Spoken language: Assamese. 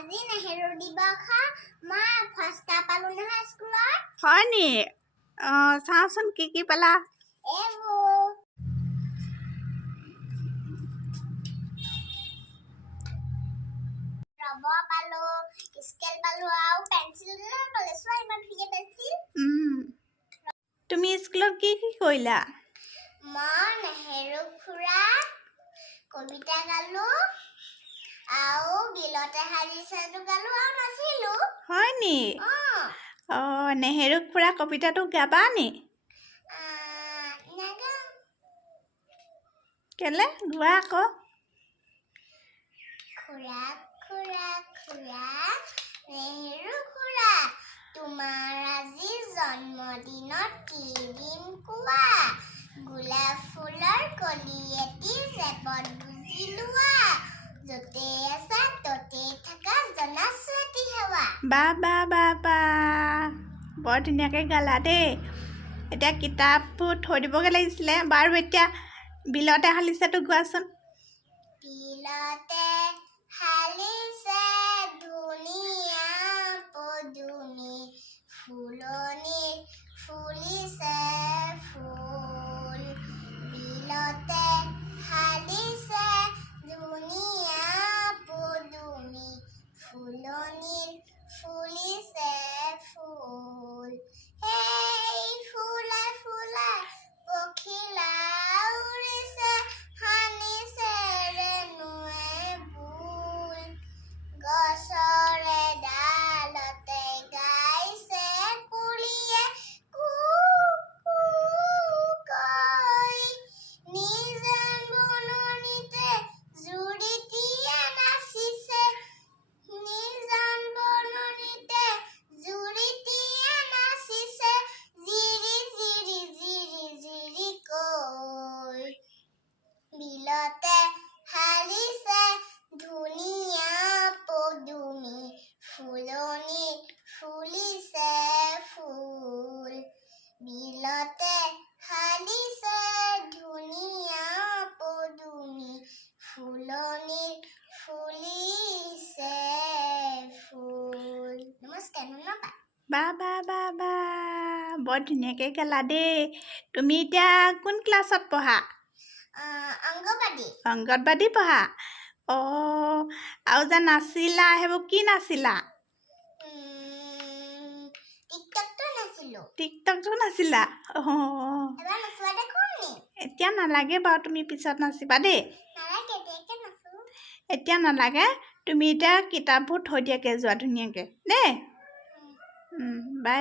আজি নেহেৰু দিৱস মা ফাৰ্ষ্ট পালো নহয় স্কুলত হয় নি চাওচোন কি পালা ৰবৰ পালো স্কেল পালো আৰু পেন্সিল পালো চোৱা ইমান ধুনীয়া পেন্সিল তুমি স্কুলত কি কৰিলা মই নেহেৰু খুৰা কবিতা গালো আৰু বিলতে হাৰিছাটো গালো আৰু নাচিলো হয় নি নেহেৰু খুৰা কবিতাটো গাবা নি কেলে গোৱা আকৌ খুৰা খুৰা খুৰা নেহেৰু খুৰা তোমাৰ আজি জন্মদিনত কি দিন কোৱা গোলাপ ফুলৰ কলি এটি জেপত বুজি লোৱা যতে আছা ততে থাকা জনাস্বতী হেৱা বা বৰ ধুনীয়াকৈ গালা দেই এতিয়া কিতাপবোৰ থৈ দিবগৈ লাগিছিলে বাৰু এতিয়া বিলতে হালিছেতো গোৱাচোন বিলতে হালিছে ধুনীয়া পদুমি ফুলনিৰ ফুলিছে ফুল বিলতে হালিছে ধুনীয়া পদুমি ফুলনিৰ ফুলিছে ফুল এই ফুলে ফুলে পখিলা উৰিছে হানিছে ৰেণুৱে বুল গছৰে ডালতে গাইছে কুলিয়ে কু কু কৈ নিজান বননিতে জুৰিটিয়ে নাচিছে নিজান বননিতে জুৰিটিয়ে নাচিছে জিৰি জিৰি জিৰি জিৰি কৈ বিলতে হালিছে ধুনীয়া পদুমি ফুলনিত ফুলিছে ফুল বিলতে হালিছে ধুনীয়া পদুমি ফুলনিত ফুলিছে ফুল নমস্কাৰ ধন্যবাদ বা বৰ ধুনীয়াকৈ গালা দেই তুমি এতিয়া কোন ক্লাছত পঢ়া অংগনবাদী পঢ়া আৰু যে নাচিলা সেইবোৰ কি নাচিলা টিকটকটো নাচিলা এতিয়া নালাগে বাৰু তুমি পিছত নাচিবা দেই এতিয়া নালাগে তুমি এতিয়া কিতাপবোৰ থৈ দিয়াকৈ যোৱা ধুনীয়াকৈ দেই বাই